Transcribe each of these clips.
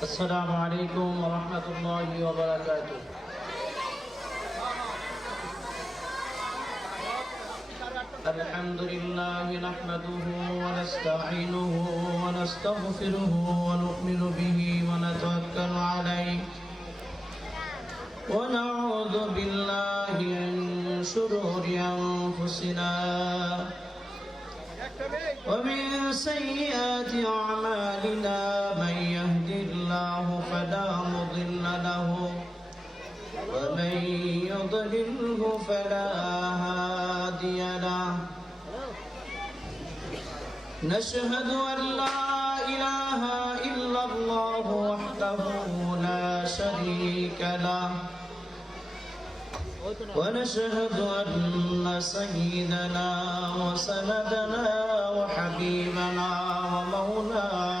السلام عليكم ورحمة الله وبركاته الحمد لله نحمده ونستعينه ونستغفره ونؤمن به ونتوكل عليه ونعوذ بالله من شرور أنفسنا ومن سيئات أعمالنا ومن يضلله فلا هادي له. نشهد أن لا إله إلا الله وحده لا شريك له. ونشهد أن سيدنا وسندنا وحبيبنا ومولانا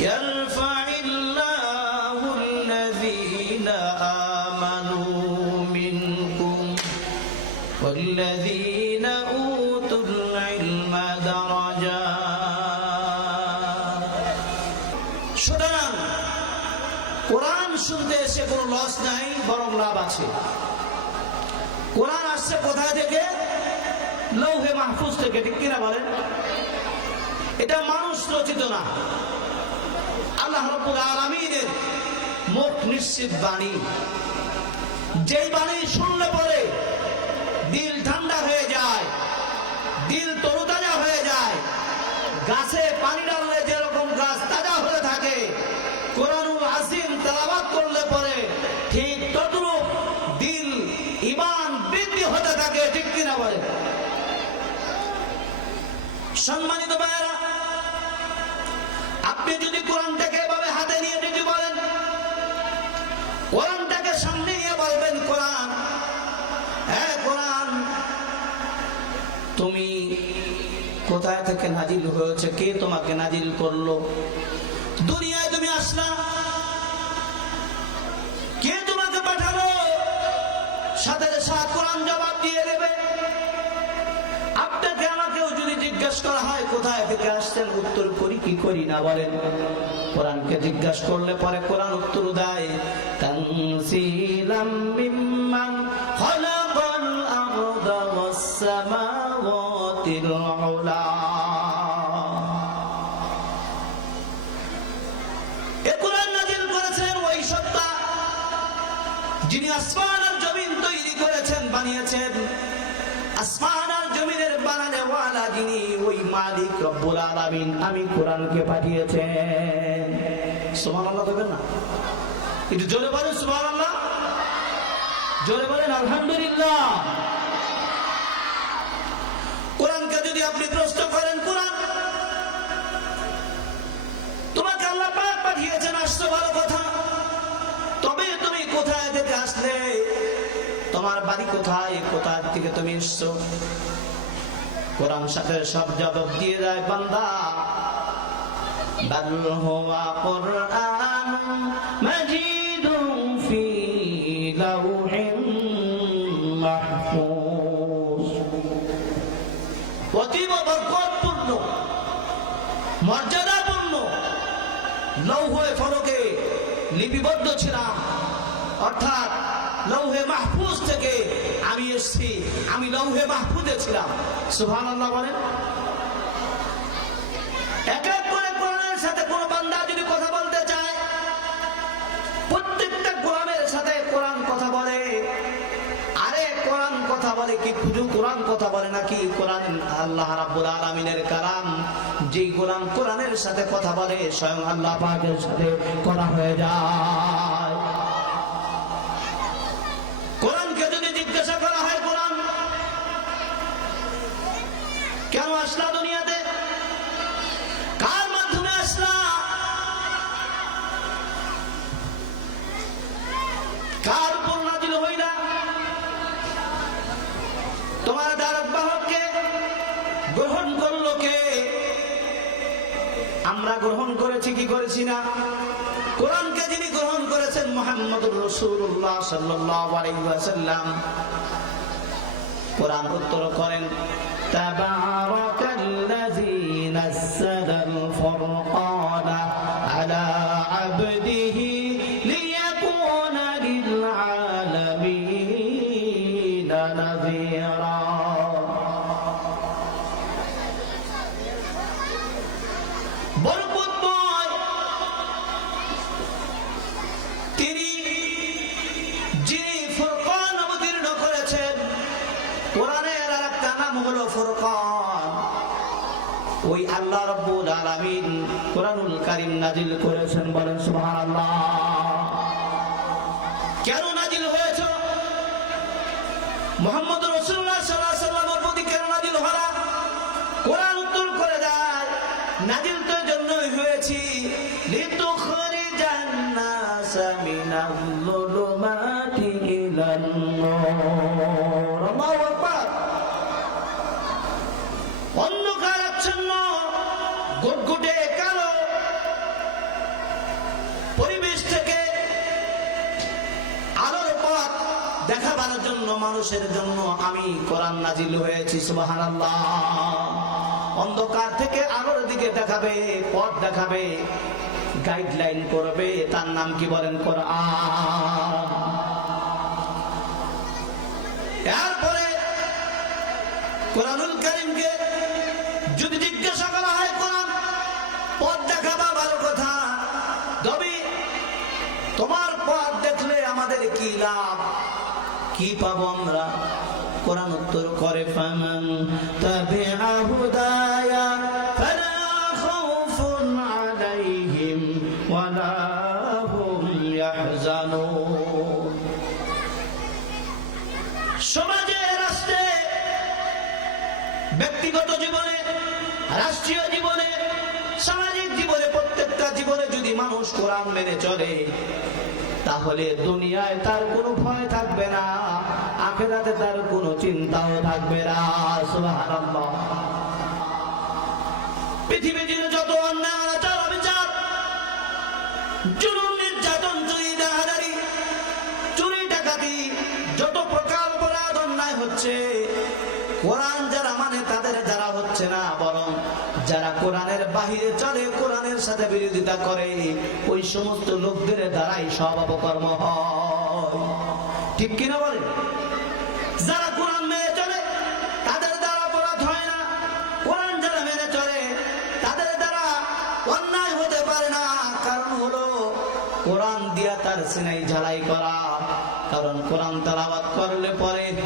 يرفع الله الذين آمنوا منكم والذين أوتوا العلم درجات সুতরাং কোরআন শুনতে এসে কোনো লস নাই বরং লাভ আছে কোরআন আসছে কোথায় থেকে লৌহে মাহফুজ থেকে ঠিক কিনা বলেন এটা মানুষ রচিত না আল্লাহ রব্বুল আলামিনের মুখ নিশ্চিত বাণী। যেই বাণী শুনলে পরে দিল ঠান্ডা হয়ে যায়, দিল তরুতাজা হয়ে যায়, গাছে পানি ডাললে যেরকম গাছ তাজা হয়ে থাকে, কোরআনুল আসিম তেলাবাদ করলে পরে ঠিক তদ্রুপ দিল ইমান বৃদ্ধি হতে থাকে, ঠিক কিনা বলে সম্মানিত ভাইয়েরা তুমি কোথায় থেকে নাজিল হয়েছে? কে তোমাকে নাজিল করল? দুনিয়ায় তুমি আসলা। কে তোমাকে পাঠালো? সাথে সাথে কোরআন জবাব দিয়ে দেবে। আপনাকে আমাকেও যদি জিজ্ঞেস করা হয়, কোথায় থেকে আসছেন? উত্তর করি কি করি না বলেন। কোরআনকে জিজ্ঞেস করলে পরে কোরআন উত্তর দেয়। তানসিলাম সত্তা যিনি আসমান আর জমিন তৈরি করেছেন, বানিয়েছেন। আসমান আর জমিনের বানানে যিনি, ওই মালিক রব্বুল আলামিন। আমি কোরআনকে পাঠিয়েছেন। সুবহানাল্লাহ বলবেন না? একটু জোরে বলেন সুবহানাল্লাহ। জোরে বলেন, আলহামদুলিল্লাহ। কথা। তবে তুমি কোথায় থেকে আসলে? তোমার বাড়ি কোথায়? কোথা থেকে তুমি এসছো? কোরআন সাথে সব দিয়ে মর্যাদা লিপিবদ্ধ ছিলাম। অর্থাৎ লৌহে মাহফুজ থেকে আমি এসেছি। আমি লৌহে মাহফুজে ছিলাম। সুহান আল্লাহ বলেন কথা বলতে চায়, প্রত্যেকটা কোরআনের সাথে কোরআন কথা বলে। আরে কোরআন কথা বলে কি? খুজু কোরআন কথা বলে নাকি কোরআন আল্লাহ রাব্বুল আলামিনের কালাম? যেই কোরআন কোরআনের সাথে কথা বলে, স্বয়ং আল্লাহ পাকের সাথে কথা হয়ে যায়। কোরআনকে যদি জিজ্ঞাসা করা হয় কোরআন কেন আসলা দুনিয়াতে? কার মাধ্যমে আসলা? কার আমরা গ্রহণ করেছি, কি করেছি না? কোরআনকে যিনি গ্রহণ করেছেন মোহাম্মদুর রসুল্লাহ সাল্লাম কোরআন উত্তর করেন তাবারাকাল্লাযী নাযালাল ফুরকানা আলা আবদিহি লিয়াকুনা লিল আলামিন নাযীরা। নাম হলো ফুরকান। ওই আল্লাহ রব্বুল আলামিন কোরআনুল কারীম নাজিল করেছেন বলেন, সুবহানাল্লাহ। কেন নাজিল হয়েছে? মোহাম্মদ রসুল্লাহ সাল্লাহ সাল্লামের প্রতি কেন নাজিল হওয়া দেখাবার জন্য, মানুষের জন্য আমি কোরআন নাজিল হয়েছি, সুবহানাল্লাহ। অন্ধকার থেকে আলোর দিকে দেখাবে, পথ দেখাবে গাইডলাইন করবে, তার নাম কি বলেন এরপরে কোরআনুল করিমকে যদি জিজ্ঞাসা করা হয়, কোরআন পথ দেখাবা ভালো কথা, তবে তোমার পথ দেখলে আমাদের কি লাভ? কি পাবো আমরা? কোরআন উত্তর করে, ফামান ইয়াহজানুন। সমাজে, রাষ্ট্রে, ব্যক্তিগত জীবনে, রাষ্ট্রীয় জীবনে, সামাজিক জীবনে, প্রত্যেকটা জীবনে যদি মানুষ কোরআন মেনে চলে তাহলে দুনিয়ায় তার কোনো ভয় থাকবে না, আখেরাতে তার কোনো চিন্তাও থাকবে না। পৃথিবী জুড়ে যত অন্যায় অনাচার যত প্রকার অপরাধ অন্যায় হচ্ছে, কোরআন কোরআনের বাহিরে চলে কোরআনের সাথে বিরোধিতা করে, ওই সমস্ত লোকদের দ্বারাই সব অপকর্ম হয়। ঠিক কিনা বলে? কোরআন চলে, তাদের দ্বারা হয় না। যারা চলে, তাদের দ্বারা অন্যায় হতে পারে না। কারণ হলো, কোরআন দিয়া তার করা। কারণ তালাবাদ করলে পরে,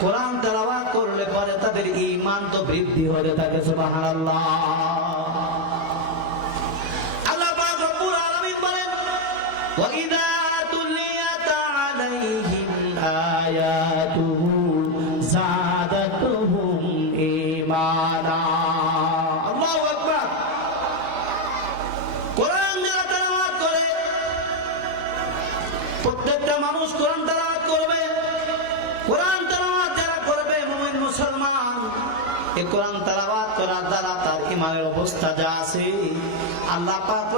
কোরআন তালাবাদ করলে পরে তাদের ইমান তো বৃদ্ধি হতে থাকে, সুবহানাল্লাহ। কোরআন তেলাওয়াত যারা করবে, মুমিন মুসলমান, এই কোরআন তেলাওয়াত করার দ্বারা তার ইমানের অবস্থা যা আছে, আল্লাহ পাক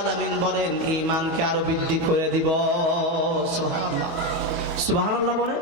আলামিন বলেন ইমানকে আরও বৃদ্ধি করে দিব। সুবহানাল্লাহ। সুবহানাল্লাহ বলেন?